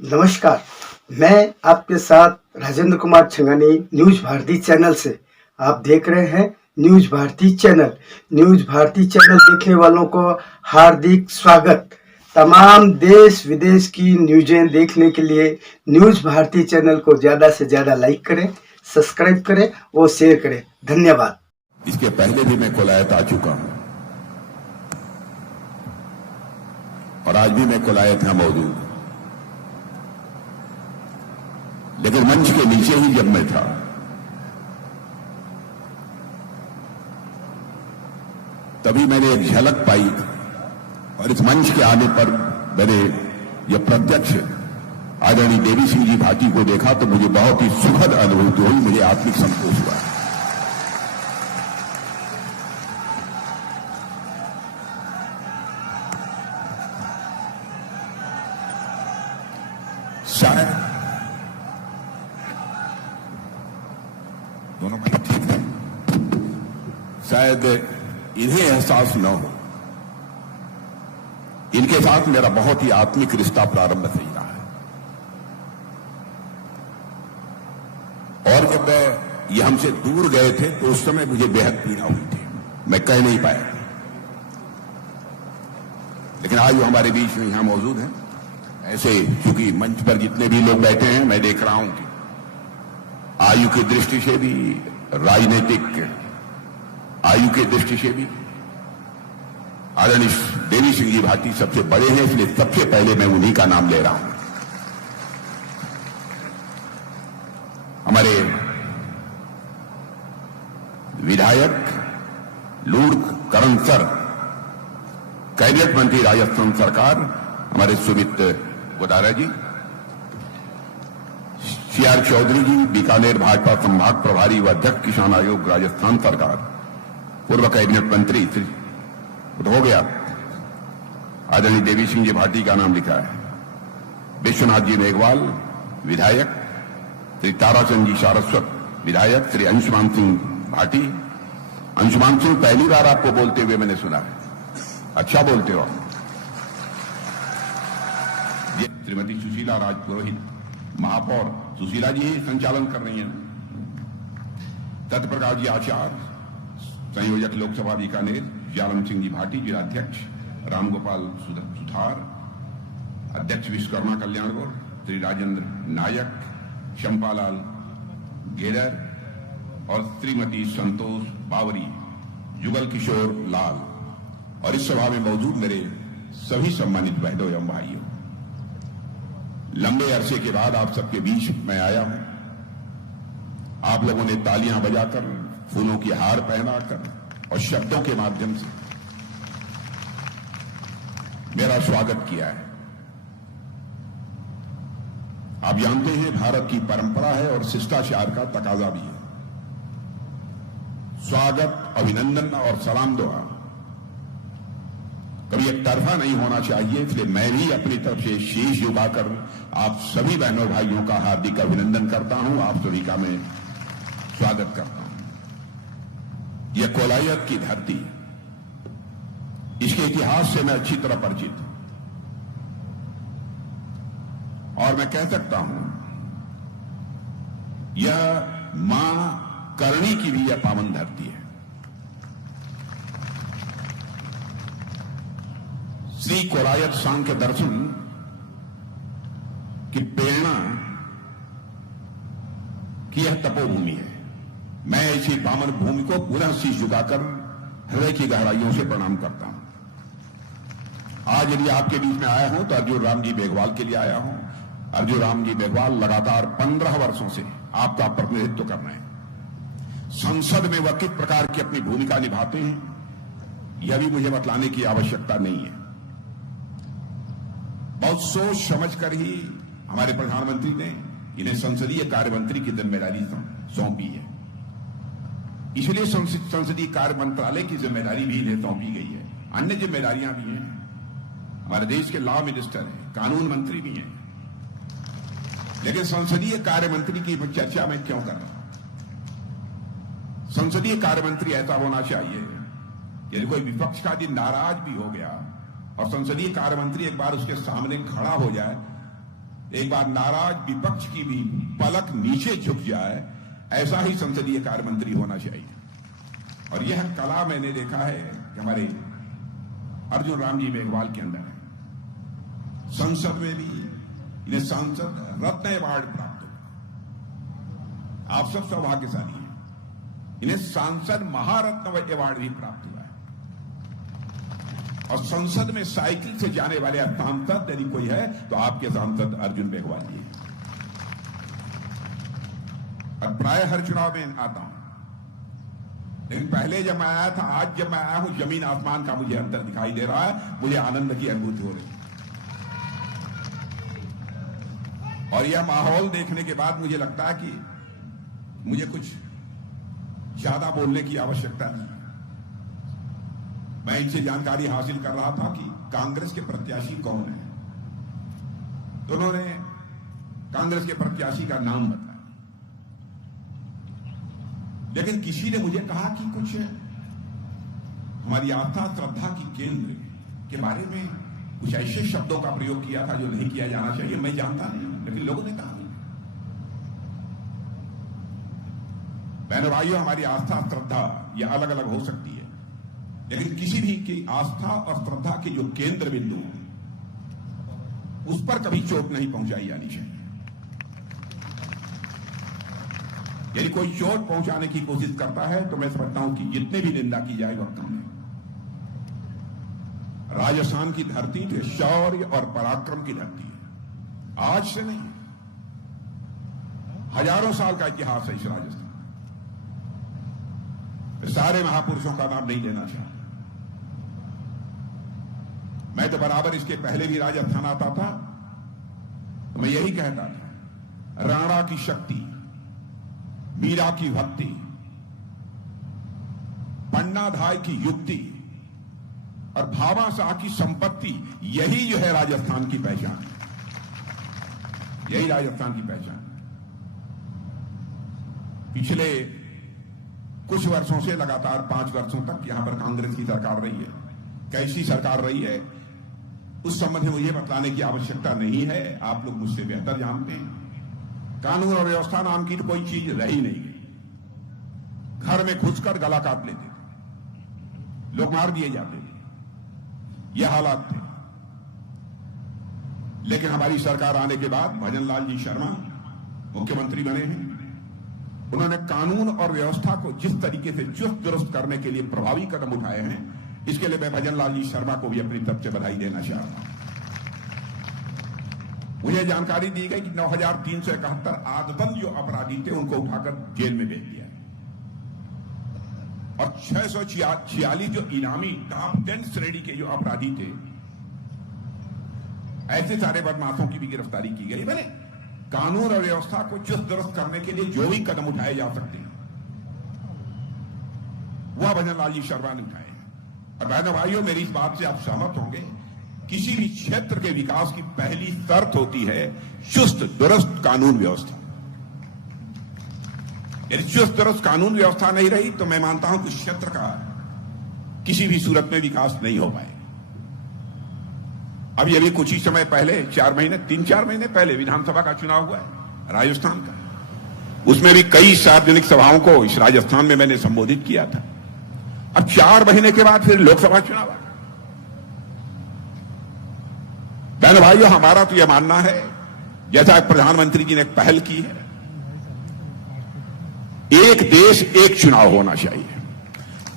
नमस्कार, मैं आपके साथ राजेंद्र कुमार छंगानी न्यूज भारती चैनल से। आप देख रहे हैं news Bharati channel. News Bharati channel देखने वालों को हार्दिक स्वागत। तमाम देश विदेश की न्यूज़ें देखने के लिए न्यूज भारती चैनल को ज़्यादा से ज़्यादा लाइक करें, सब्सक्राइब करें और शेयर करें। धन्यवाद। इसके पहले भी मैं कोलायत आ चुका हूं और आज भी मैं कोलायत में मौजूद हूं, लेकिन मंच के नीचे ही जब मैं था तभी मैंने एक झलक पाई और इस मंच के आने पर मैंने यह प्रत्यक्ष आदरणीय देवी सिंह जी भाटी को देखा तो मुझे बहुत ही सुखद अनुभूति हुई, मुझे आत्मिक संतोष हुआ। शायद दोनों भाई ठीक है, शायद इन्हें एहसास न हो, इनके साथ मेरा बहुत ही आत्मिक रिश्ता प्रारंभ से ही रहा है। और जब ये हमसे दूर गए थे तो उस समय मुझे बेहद पीड़ा हुई थी, मैं कह नहीं पाया, लेकिन आज वो हमारे बीच में यहां मौजूद हैं। ऐसे क्योंकि मंच पर जितने भी लोग बैठे हैं मैं देख रहा हूं कि आयु की दृष्टि से भी, राजनीतिक आयु की दृष्टि से भी आदरणीय देवी सिंह जी भाटी सबसे बड़े हैं, इसलिए सबसे पहले मैं उन्हीं का नाम ले रहा हूं। हमारे विधायक लूर्ड करण सर, कैबिनेट मंत्री राजस्थान सरकार हमारे सुमित गोदारा जी, सीआर चौधरी जी बीकानेर भाजपा संभाग प्रभारी व अध्यक्ष किसान आयोग राजस्थान सरकार, पूर्व कैबिनेट मंत्री श्री हो गया आदरणीय देवी सिंह जी भाटी का नाम लिखा है, विश्वनाथ जी मेघवाल विधायक, श्री ताराचंद जी सारस्वत विधायक, श्री अंशुमान सिंह भाटी। अंशुमान सिंह पहली बार आपको बोलते हुए मैंने सुना है, अच्छा बोलते हो। श्रीमती सुशीला राजपुरोहित महापौर सुशीला जी संचालन कर रही हैं। सत्यप्रकाश जी आचार्य संयोजक लोकसभा बीकानेर, जालम सिंह जी भाटी जिलाध्यक्ष, रामगोपाल सुथार अध्यक्ष विश्वकर्मा कल्याण बोर्ड, श्री राजेंद्र नायक, शंपालाल गेलर और श्रीमती संतोष बावरी, जुगल किशोर लाल और इस सभा में मौजूद मेरे सभी सम्मानित बहनों एवं भाइयों, लंबे अरसे के बाद आप सबके बीच मैं आया हूं। आप लोगों ने तालियां बजाकर, फूलों की हार पहनाकर और शब्दों के माध्यम से मेरा स्वागत किया है। आप जानते हैं भारत की परंपरा है और शिष्टाचार का तकाजा भी है। स्वागत, अभिनंदन और सलाम दुआ कभी एक तरफा नहीं होना चाहिए, इसलिए मैं भी अपनी तरफ से शीश झुकाकर आप सभी बहनों भाइयों का हार्दिक अभिनंदन करता हूं, आप सभी का मैं स्वागत करता हूं। यह कोलायत की धरती है, इसके इतिहास से मैं अच्छी तरह परिचित हूं और मैं कह सकता हूं यह मां करणी की भी यह पावन धरती है। श्री कोलायत सांख्य दर्शन की प्रेरणा की यह तपोभूमि है। मैं ऐसी पावन भूमि को पुनः शीश झुकाकर हृदय की गहराइयों से प्रणाम करता हूं। आज यदि आपके बीच में आया हूं तो अर्जुन राम जी मेघवाल के लिए आया हूं। अर्जुन राम जी मेघवाल लगातार 15 वर्षों से आपका प्रतिनिधित्व कर रहे हैं। संसद में वह किस प्रकार की अपनी भूमिका निभाते हैं यह भी मुझे बतलाने की आवश्यकता नहीं है। बहुत सोच समझकर ही हमारे प्रधानमंत्री ने इन्हें संसदीय कार्य मंत्री की जिम्मेदारी सौंपी है, इसलिए संसदीय कार्य मंत्रालय की जिम्मेदारी भी इन्हें सौंपी गई है। अन्य जिम्मेदारियां भी हैं, हमारे देश के लॉ मिनिस्टर हैं, कानून मंत्री भी हैं, लेकिन संसदीय कार्य मंत्री की चर्चा मैं क्यों कर रहा हूं? संसदीय कार्य मंत्री ऐसा होना चाहिए यदि कोई विपक्ष का दिन नाराज भी हो गया और संसदीय कार्य मंत्री एक बार उसके सामने खड़ा हो जाए एक बार नाराज विपक्ष की भी पलक नीचे झुक जाए, ऐसा ही संसदीय कार्य मंत्री होना चाहिए। और यह कला मैंने देखा है कि हमारे अर्जुन राम जी मेघवाल के अंदर है। संसद में भी इन्हें सांसद रत्न अवार्ड प्राप्त हुआ। आप सब सौभाग्यशाली हैं, इन्हें सांसद महारत्न अवार्ड भी प्राप्त हुआ है। और संसद में साइकिल से जाने वाले सांसद यदि कोई है तो आपके सांसद अर्जुन मेघवाल जी हैं। और प्राय हर चुनाव में आता हूं, लेकिन पहले जब मैं आया था, आज जब मैं आया हूं, जमीन आसमान का मुझे अंतर दिखाई दे रहा है, मुझे आनंद की अनुभूति हो रही है। और यह माहौल देखने के बाद मुझे लगता है कि मुझे कुछ ज्यादा बोलने की आवश्यकता नहीं। मैं इनसे जानकारी हासिल कर रहा था कि कांग्रेस के प्रत्याशी कौन है, तो उन्होंने कांग्रेस के प्रत्याशी का नाम बताया, लेकिन किसी ने मुझे कहा कि कुछ हमारी आस्था श्रद्धा की केंद्र के बारे में कुछ ऐसे शब्दों का प्रयोग किया था जो नहीं किया जाना चाहिए। मैं जानता नहीं, लेकिन लोगों ने कहा। बहनों भाइयों, हमारी आस्था श्रद्धा ये अलग अलग हो सकती है, लेकिन किसी भी की आस्था और श्रद्धा के जो केंद्र बिंदु है, उस पर कभी चोट नहीं पहुंचाई जानी चाहिए। यदि कोई चोट पहुंचाने की कोशिश करता है तो मैं समझता हूं कि जितने भी निंदा की जाए वह कम है। राजस्थान की धरती तो शौर्य और पराक्रम की धरती है, आज से नहीं, हजारों साल का इतिहास है इस राजस्थान। सारे महापुरुषों का नाम नहीं लेना चाहता। मैं तो बराबर इसके पहले भी राजस्थान आता था तो मैं यही कहता था, राणा की शक्ति, मीरा की भक्ति, पन्नाधाय की युक्ति और भामाशाह की संपत्ति, यही जो है राजस्थान की पहचान है। यही राजस्थान की पहचान है। पिछले कुछ वर्षों से लगातार 5 वर्षों तक यहां पर कांग्रेस की सरकार रही है। कैसी सरकार रही है उस संबंध में मुझे बतलाने की आवश्यकता नहीं है, आप लोग मुझसे बेहतर जानते हैं। कानून और व्यवस्था नाम की तो कोई चीज रही नहीं। घर में घुसकर गला काट लेते थे, लोग मार दिए जाते थे, यह हालात थे। लेकिन हमारी सरकार आने के बाद भजन लाल जी शर्मा मुख्यमंत्री बने हैं। उन्होंने कानून और व्यवस्था को जिस तरीके से चुस्त दुरुस्त करने के लिए प्रभावी कदम उठाए हैं, इसके लिए मैं भजन लाल जी शर्मा को भी अपनी तरफ से बधाई देना चाहता हूं। मुझे जानकारी दी गई कि 9,371 आदतन जो अपराधी थे उनको उठाकर जेल में भेज दिया और 646 जो इनामी टॉप 10 श्रेणी के जो अपराधी थे, ऐसे सारे बदमाशों की भी गिरफ्तारी की गई। मैंने कानून और व्यवस्था को चुस्त दुरुस्त करने के लिए जो भी कदम उठाए जा सकते हैं वह भजन लाल जी शर्मा ने उठाए। और बहनों भाइयों, मेरी इस बात से आप सहमत होंगे, किसी भी क्षेत्र के विकास की पहली शर्त होती है चुस्त दुरुस्त कानून व्यवस्था। यदि चुस्त दुरुस्त कानून व्यवस्था नहीं रही तो मैं मानता हूं कि क्षेत्र का किसी भी सूरत में विकास नहीं हो पाए। अब ये भी कुछ ही समय पहले 3-4 महीने पहले विधानसभा का चुनाव हुआ है राजस्थान का। उसमें भी कई सार्वजनिक सभाओं को इस राजस्थान में मैंने संबोधित किया था। अब 4 महीने के बाद फिर लोकसभा चुनाव आ। बहनों भाइयों, हमारा तो यह मानना है, जैसा प्रधानमंत्री जी ने एक पहल की है, एक देश एक चुनाव होना चाहिए।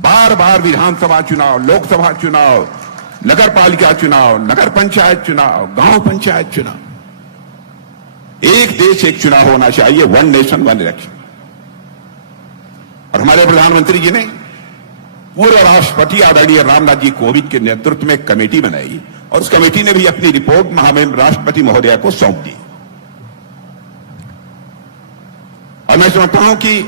बार बार विधानसभा चुनाव, लोकसभा चुनाव, नगर पालिका चुनाव, नगर पंचायत चुनाव, गांव पंचायत चुनाव, एक देश एक चुनाव होना चाहिए, 1 नेशन 1 इलेक्शन। और हमारे प्रधानमंत्री जी ने पूर्व राष्ट्रपति आदरणीय रामनाथ जी कोविंद के नेतृत्व में एक कमेटी बनाई और उस कमेटी ने भी अपनी रिपोर्ट महामहिम राष्ट्रपति महोदया को सौंप दी। और मैं समझता हूं कि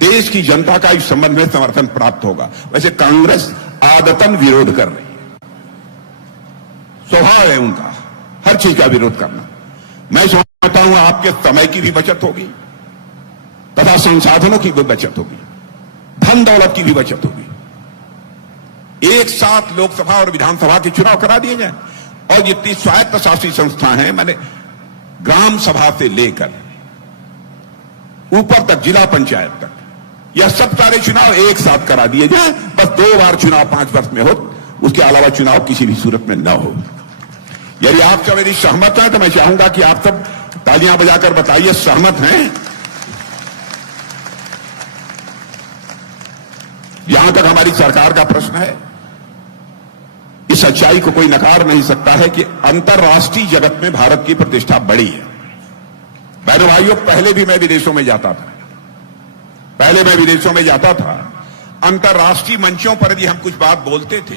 देश की जनता का इस संबंध में समर्थन प्राप्त होगा। वैसे कांग्रेस आदतन विरोध कर रही है, स्वभाव है उनका हर चीज का विरोध करना। मैं समझता हूं आपके समय की भी बचत होगी तथा संसाधनों की भी बचत होगी, धन दौलत की भी बचत होगी। एक साथ लोकसभा और विधानसभा के चुनाव करा दिए जाए और जितनी स्वायत्त शासी संस्था है, मैंने ग्राम सभा से लेकर ऊपर तक, जिला पंचायत तक, यह सब सारे चुनाव एक साथ करा दिए जाए। बस 2 बार चुनाव 5 वर्ष में हो, उसके अलावा चुनाव किसी भी सूरत में न हो। यदि आप सब यदि सहमत हैं तो मैं चाहूंगा कि आप सब तालियां बजाकर बताइए सहमत हैं। यहां तक हमारी सरकार का प्रश्न है, इस सच्चाई को कोई नकार नहीं सकता है कि अंतर्राष्ट्रीय जगत में भारत की प्रतिष्ठा बढ़ी है। बहनों भाइयों, पहले भी मैं विदेशों में जाता था, अंतर्राष्ट्रीय मंचों पर यदि हम कुछ बात बोलते थे,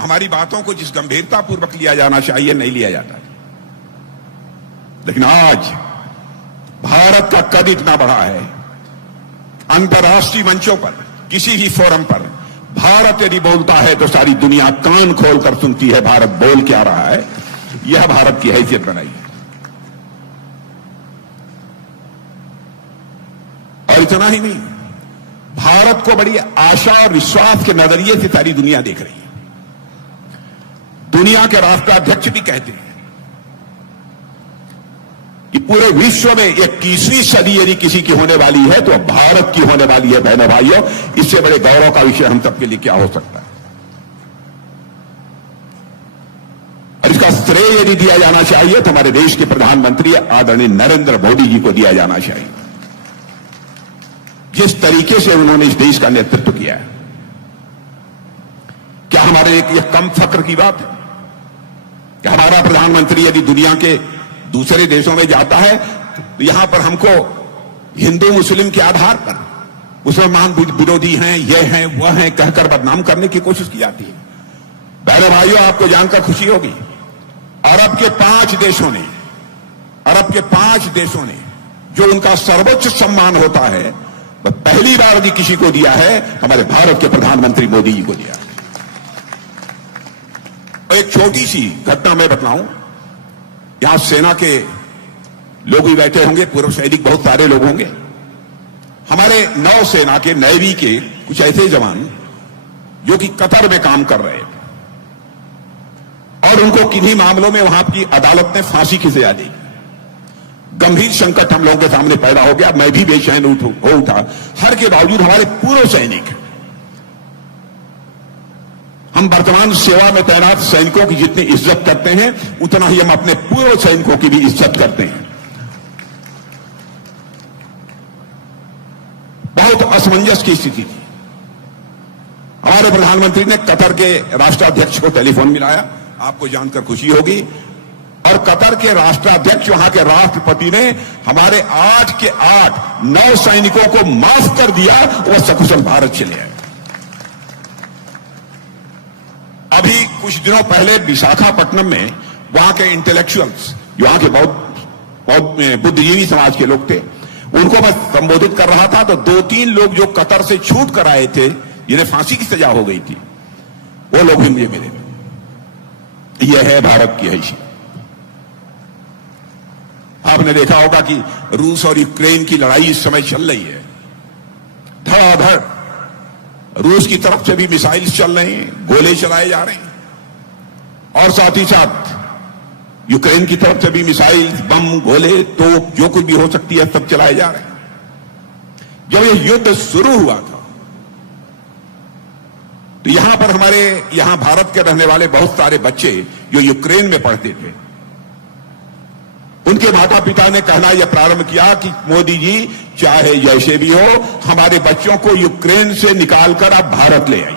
हमारी बातों को जिस गंभीरता पूर्वक लिया जाना चाहिए नहीं लिया जाता। लेकिन आज भारत का कद इतना बढ़ा है, अंतर्राष्ट्रीय मंचों पर, किसी भी फोरम पर भारत यदि बोलता है तो सारी दुनिया कान खोलकर सुनती है भारत बोल क्या रहा है। यह भारत की हैसियत बनाई है। और इतना ही नहीं, भारत को बड़ी आशा और विश्वास के नजरिए से सारी दुनिया देख रही है। दुनिया के राष्ट्राध्यक्ष भी कहते हैं कि पूरे विश्व में 21वीं सदी यदि किसी की होने वाली है तो भारत की होने वाली है। बहनों भाइयों, इससे बड़े गौरव का विषय हम सबके लिए क्या हो सकता है। और इसका श्रेय यदि दिया जाना चाहिए तो हमारे देश के प्रधानमंत्री आदरणीय नरेंद्र मोदी जी को दिया जाना चाहिए। जिस तरीके से उन्होंने इस देश का नेतृत्व किया है, क्या हमारे लिए यह कम फक्र की बात है कि हमारा प्रधानमंत्री यदि दुनिया के दूसरे देशों में जाता है तो यहां पर हमको हिंदू मुस्लिम के आधार पर मुसलमान विरोधी हैं, ये हैं, वह हैं कहकर बदनाम करने की कोशिश की जाती है। बहनों भाइयों, आपको जानकर खुशी होगी, अरब के 5 देशों ने जो उनका सर्वोच्च सम्मान होता है वह पहली बार यदि किसी को दिया है, हमारे भारत के प्रधानमंत्री मोदी जी को दिया। एक छोटी सी घटना मैं बतलाऊं, यहां सेना के लोग भी बैठे होंगे, पूर्व सैनिक बहुत सारे लोग होंगे। हमारे नौसेना के, नेवी के कुछ ऐसे जवान जो कि कतर में काम कर रहे थे और उनको किन्हीं मामलों में वहां की अदालत ने फांसी की सजा दी। गंभीर संकट हम लोगों के सामने पैदा हो गया, मैं भी बेचैन हो उठा। हर के बावजूद हमारे पूर्व सैनिक, हम वर्तमान सेवा में तैनात सैनिकों की जितनी इज्जत करते हैं उतना ही हम अपने पूर्व सैनिकों की भी इज्जत करते हैं। बहुत असमंजस की स्थिति थी। हमारे प्रधानमंत्री ने कतर के राष्ट्राध्यक्ष को टेलीफोन मिलाया, आपको जानकर खुशी होगी, और कतर के राष्ट्राध्यक्ष, वहां के राष्ट्रपति ने हमारे 8 के 8 नौ सैनिकों को माफ कर दिया, वह सकुशल भारत चले आए। अभी कुछ दिनों पहले विशाखापट्टनम में वहां के इंटेलेक्चुअल्स, जो वहां के बहुत बुद्धिजीवी समाज के लोग थे, उनको मैं संबोधित कर रहा था तो 2-3 लोग जो कतर से छूट कर आए थे, जिन्हें फांसी की सजा हो गई थी, वो लोग भी मुझे मिले। यह है भारत की हैसियत। आपने देखा होगा कि रूस और यूक्रेन की लड़ाई इस समय चल रही है। धड़ाधड़ रूस की तरफ से भी मिसाइल चल रहे हैं, गोले चलाए जा रहे हैं, और साथ ही साथ यूक्रेन की तरफ से भी मिसाइल, बम, गोले, तोप, जो कुछ भी हो सकती है सब चलाए जा रहे हैं। जब यह युद्ध शुरू हुआ था तो यहां पर हमारे यहां भारत के रहने वाले बहुत सारे बच्चे जो यूक्रेन में पढ़ते थे, उनके माता पिता ने कहना यह प्रारंभ किया कि मोदी जी चाहे जैसे भी हो, हमारे बच्चों को यूक्रेन से निकालकर आप भारत ले आइए।